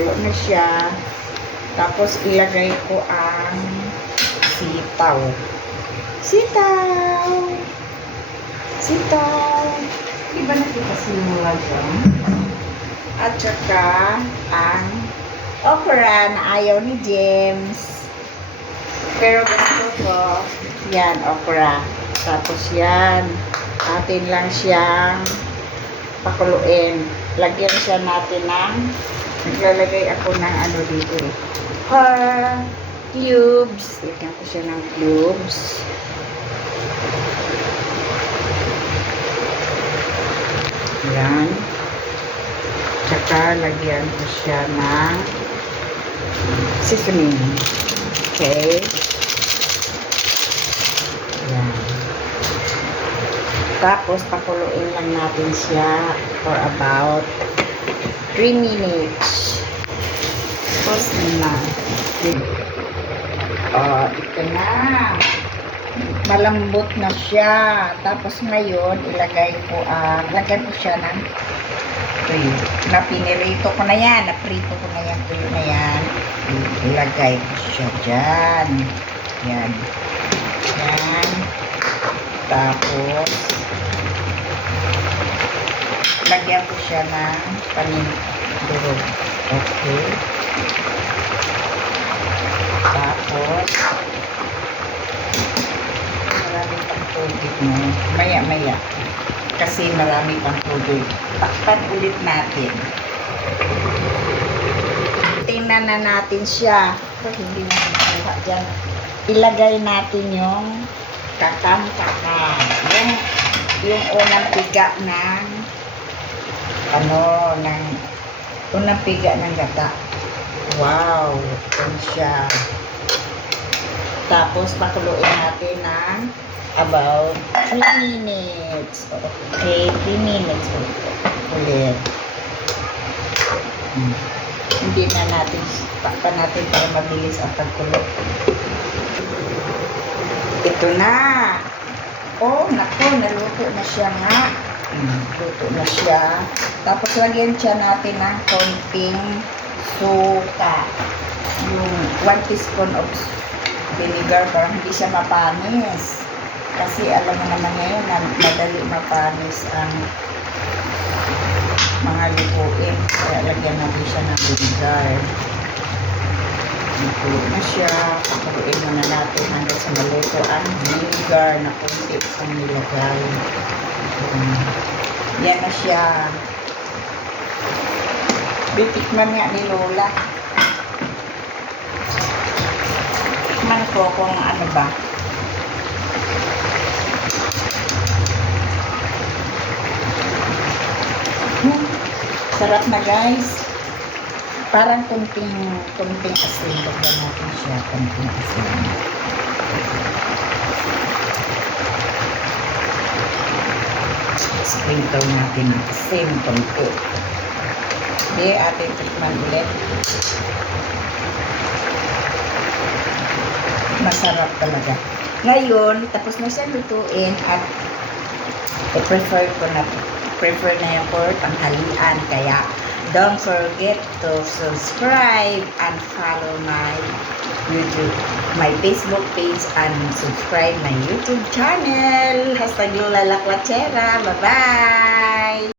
Pakulo na siya. Tapos ilagay ko ang sitaw. Sitaw! Sitaw! Di ba nakita sinula dyan? At saka ang okra na ayaw ni James. Pero gusto ko, yan, okra. Tapos yan, atin lang siyang pakuluin. Lagyan siya natin ng, naglalagay ako ng ano dito eh. Cubes. Lagyan ko siya ng cubes. Yan. Tsaka lagyan ko siya ng seasoning. Okay. Yan. Tapos, pakuluin lang natin siya for about 3 minutes. Tapos na. Ito na. Malambot na siya. Tapos ngayon, lagyan ko siya ng tuyo. Pinirito ko na yan. Naprito ko na yan. Tuyo na yan. Ilagay ko siya dyan. Yan. Yan. Tapos, lagyan ko siya ng paninturog. Okay. Tapos, marami pang tubig mo. Maya-maya. Kasi marami pang tubig. Takpan ulit natin. Tingnan na natin siya. Hindi na nakuha dyan. Ilagay natin yung kakam-kakam. Yung unang piga ng unang piga ng gata. Wow! Yan siya. Tapos, pakuluin natin ng about 3 minutes. Okay, 3 minutes ulit. Hindi na natin, takpan natin para mabilis ang pagkulo. Ito na. Oh, naku, naluto na siya nga. Luto na siya. Tapos, lagyan siya natin ng konting suka. Yung 1 teaspoon of vinegar para hindi siya mapanis. Kasi alam mo naman ngayon na madali mapanis ang mga lutuin. Kaya lagyan natin siya ng vinegar. Luto na siya. Pakuloyin muna natin hanggang sa maluto ang vinegar na kunti ang nilagay. Yan na siya. Bitikman nga ni Lola. Tikman ko kung ano ba. Sarap na guys. Parang kunting asin. Lagyan natin siya. Kunting asin. Sprinkle natin ng asin. Kunti. Hindi, ating tikman ulit. Masarap talaga. Ngayon, tapos na siya lutuin at prefer na yan for tanghalian. Kaya, don't forget to subscribe and follow my YouTube, my Facebook page, and subscribe my YouTube channel. #Lola La Cuachera. Bye-bye!